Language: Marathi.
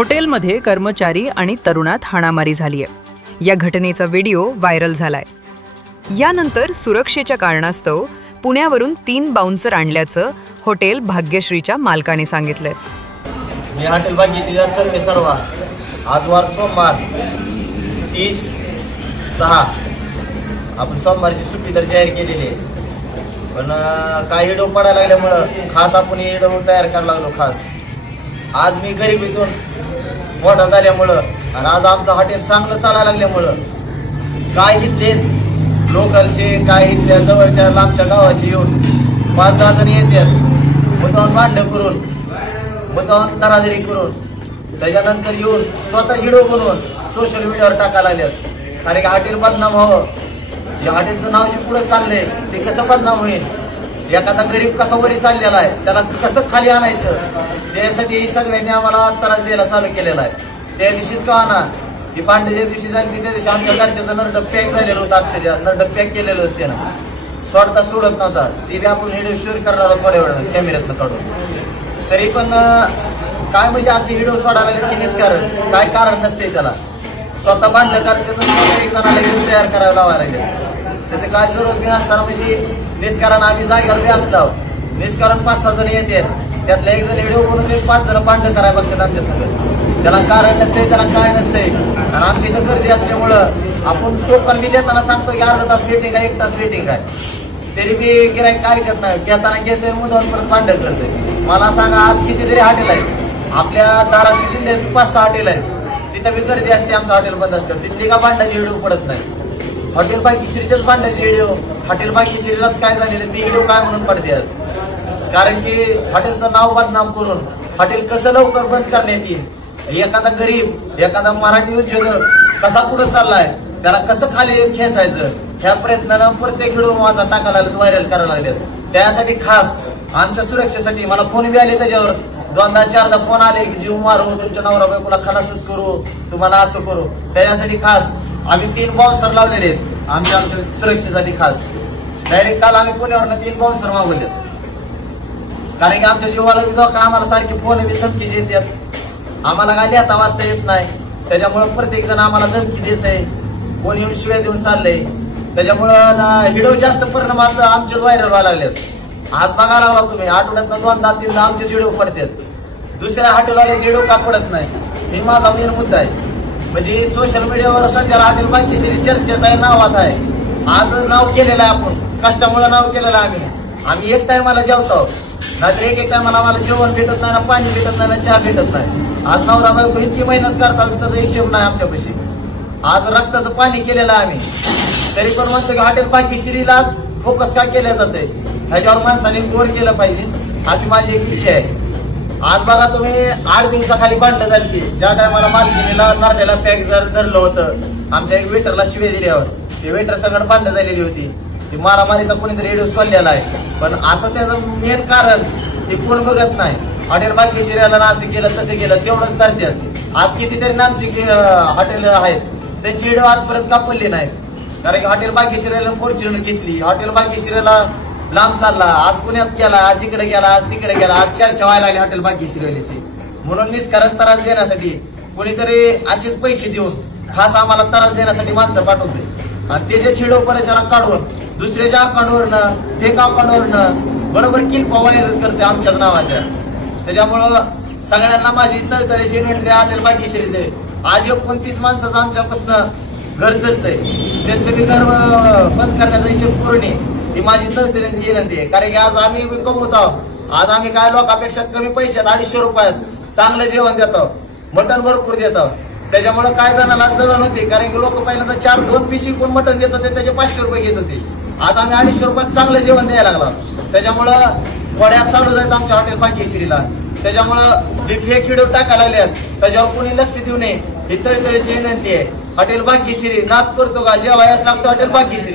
हॉटेलमध्ये कर्मचारी आणि तरुणात हाणामारी झाली आहे। या घटनेचा व्हिडिओ व्हायरल झालाय। यानंतर सुरक्षेच्या कारणास्तव पुण्यावरून 3 बाउन्सर आणल्याचं हॉटेल भाग्यश्रीच्या मालकाने सांगितलंय। मी हॉटेल भाग्यश्रीचा सर्वा आज वार सोमवार 30/6 आपण सोमवारची सुट्टी तर जाहीर केलेली आहे, पण काही व्हिडिओ पडायला लागल्यामुळं खास आपण व्हिडिओ तयार करायला लागलो। खास आज मी गरिबीतून मोठा झाल्यामुळं आणि आज आमचं हॉटेल चांगलं चालायला लागल्यामुळं काय इथलेच लोकलचे काय इथल्या जवळच्या लांबच्या गावाचे येऊन 5-10 जण येतात, मुद्दाम भांडण करून मुद्दाम तराजरी करून त्याच्यानंतर येऊन स्वतः व्हिडिओ बनवून सोशल मीडियावर टाकायला लागलेत। कारण की हॉटेल बदनाम व्हावं, या हॉटेलचं नाव जे पुढे चाललंय ते कसं बदनाम होईल, एखादा गरीब कसा वरी चाललेला आहे त्याला कसं खाली आणायचं, त्यासाठी सगळ्यांनी आम्हाला त्रास द्यायला चालू केलेला आहे। त्या दिवशीच का ना की पांढऱ्या दिवशी झाली त्या दिवशी आमच्या घरच्याचं नरडक पॅक झालेलं होतं, अक्षरशः नरडक पॅक केलेलं होतं त्यानं, सोडता सोडत नव्हता। ती बी आपण व्हिडिओ शूट करणार आहोत थोड्या वेळानं कॅमेऱ्यातनं काढून। तरी पण काय म्हणजे असे व्हिडिओ सोडायला लागले की निष्कारण काय कारण नसते त्याला, स्वतः बांधलं कारण एक जणाला व्हिडिओ तयार करायला लावायला लागले। त्याचे काय जरूरत बी नसताना म्हणजे निष्कारण आम्ही जागेवर बी असलो, निष्कारण 5-6 जण येते, त्यातले एक जण व्हिडिओ बनवून 5 जण भांडण करायला बघतात आमच्या सगळं। त्याला कारण नसते, त्याला काय नसते, आणि आमची इथं गर्दी असल्यामुळं आपण टोकन बी देताना सांगतो की अर्धा तास वेटिंग आहे, 1 तास वेटिंग आहे, तरी बी गिराईक काय करत नाही, घेताना घेते मुद्दाम परत भांडण करते। मला सांगा आज कितीतरी हॉटेल आहे आपल्या धाराशिव जिल्ह्यात, 5-6 हॉटेल आहेत, तिथं बी गर्दी असते, आमचं हॉटेल बंद असतं, तिथली का भांडाची व्हिडिओ पडत नाही। हॉटेल भाग्यश्रीच्याच भांडाची व्हिडिओ, हॉटेल भाग्यश्रीलाच काय झालेलं ती व्हिडिओ काय म्हणून पडतात, कारण की हॉटेलचं नाव बदनाम करून हॉटेल कसं लवकर बंद करण्यात येईल, एखादा गरीब एखादा मराठी उद्योजक कसा पुढे चाललाय त्याला कसं खाली खेचायचं, ह्या प्रयत्नानं प्रत्येक व्हिडिओ माझा टाकायला व्हायरल करायला लागले। त्यासाठी खास आमच्या सुरक्षेसाठी मला फोन बी आले, त्याच्यावर 2दा-4दा फोन आले की जीव मारू, तुमच्या नवरा बायकोला खलासच करू, तुम्हाला असं करू। त्याच्यासाठी खास आम्ही 3 बाउन्सर लावलेले आहेत आमच्या सुरक्षेसाठी खास। डायरेक्ट काल आम्ही पुण्यावरनं 3 बाउन्सर मागवले, कारण की आमच्या जीवाला बी धोका, आम्हाला सारखी फोन बी धमकी देतात, आम्हाला काय लिहिता वाचता येत नाही, त्याच्यामुळं प्रत्येक जण आम्हाला धमकी देत आहे, कोण येऊन शिवाय देऊन चाललंय, त्याच्यामुळं व्हिडिओ जास्त परिणामात आमचे व्हायरल व्हायला लागलेत। आज बघायला लागला तुम्ही आठवड्यातनं 2दा-3दा आमचेच व्हिडिओ पडतात, दुसऱ्या हॉटेलवाले व्हिडिओ का पडत नाही, हे माझा मेन मुद्दा आहे। म्हणजे सोशल मीडियावर सध्याला हॉटेल भाग्यश्री चर्चेत आहे, नावात आहे, आज नाव केलेलं आहे, आपण कष्टामुळे नाव केलेलं आहे। आम्ही एक टायमाला जेवतो, नाहीतर एक टायमाला आम्हाला जेवण भेटत नाही ना, पाणी भेटत नाही ना, चहा भेटत नाही। आज नवरा बायको इतकी मेहनत करतात त्याचा हिशोब नाही आमच्यापाशी, आज रक्ताचं पाणी केलेलं आहे आम्ही, तरी पण म्हणतो की हॉटेल भाग्यश्रीलाच फोकस का केलं जाते, ह्याच्यावर माणसाने गोर केलं पाहिजे, अशी माझी एक इच्छा आहे। आज बघा तुम्ही 8 दिवसाखाली भांडणं झाली, ज्या टायमाला मालकीनीला नाट्याला पॅक धरलं होतं, आमच्या एक वेटरला शिवे दिल्यावर ते वेटर सगळं भांडणं झालेली होती, ती मारामारीचा कोणीतरी व्हिडिओ सोडलेला आहे, पण असं त्याचं मेन कारण ते कोण बघत नाही। हॉटेल भाग्यश्रीला ना असं केलं तसं केलं तेवढंच करतात। आज कितीतरी नामची हॉटेल आहेत त्यांची व्हिडिओ आजपर्यंत कापडली नाही, कारण की हॉटेल भाग्यश्रीला फॉर्च्युनर घेतली, हॉटेल भाग्यश्रीला लांब चालला, आज पुण्यात गेला, आज इकडे गेला, आज तिकडे गेला, आज चर्चा व्हायला लागली हॉटेल भाग्यश्रीची। म्हणून निष्कारण त्रास देण्यासाठी कोणीतरी असेच पैसे देऊन खास आम्हाला त्रास देण्यासाठी माणसं पाठवते, आणि त्याचे व्हिडिओ परिसरात काढून दुसऱ्याच्या अकाउंटवरनं फेक अकाउंटवरनं बरोबर किल्पा व्हायरल करते आमच्याच नावाच्या। त्याच्यामुळं सगळ्यांना माझी तळतळीची विनंती हॉटेल भाग्यश्रीचे, आज 29 माणसाचं आमच्यापासून घर चालतंय, त्यांचं बी घर बंद करण्याचा हिशोब करून ही माझी तळतळीची विनंती आहे। कारण की आज आम्ही कमवत आहोत, आज आम्ही काय लोकांपेक्षा कमी पैशात 250 रुपयात चांगलं जेवण देतो, मटण भरपूर देतो, त्याच्यामुळे काय जणांना जळण होते, कारण की लोक पहिल्यांदा 2 पिशी कोण मटण देत होते त्याचे 500 रुपये घेत होते, आज आम्ही 250 रुपयात चांगलं जेवण द्यायला लागलो, त्याच्यामुळं थोड्यात चालू जायचं आमच्या हॉटेल भाग्यश्रीला। त्याच्यामुळं जे फेक व्हिडिओ टाकायला लागल्यात त्याच्यावर कोणी लक्ष देऊ नये ही तळतळीची विनंती आहे। हॉटेल भाग्यश्री नाद करतो का जेव्हा लागतो हॉटेल भाग्यश्री।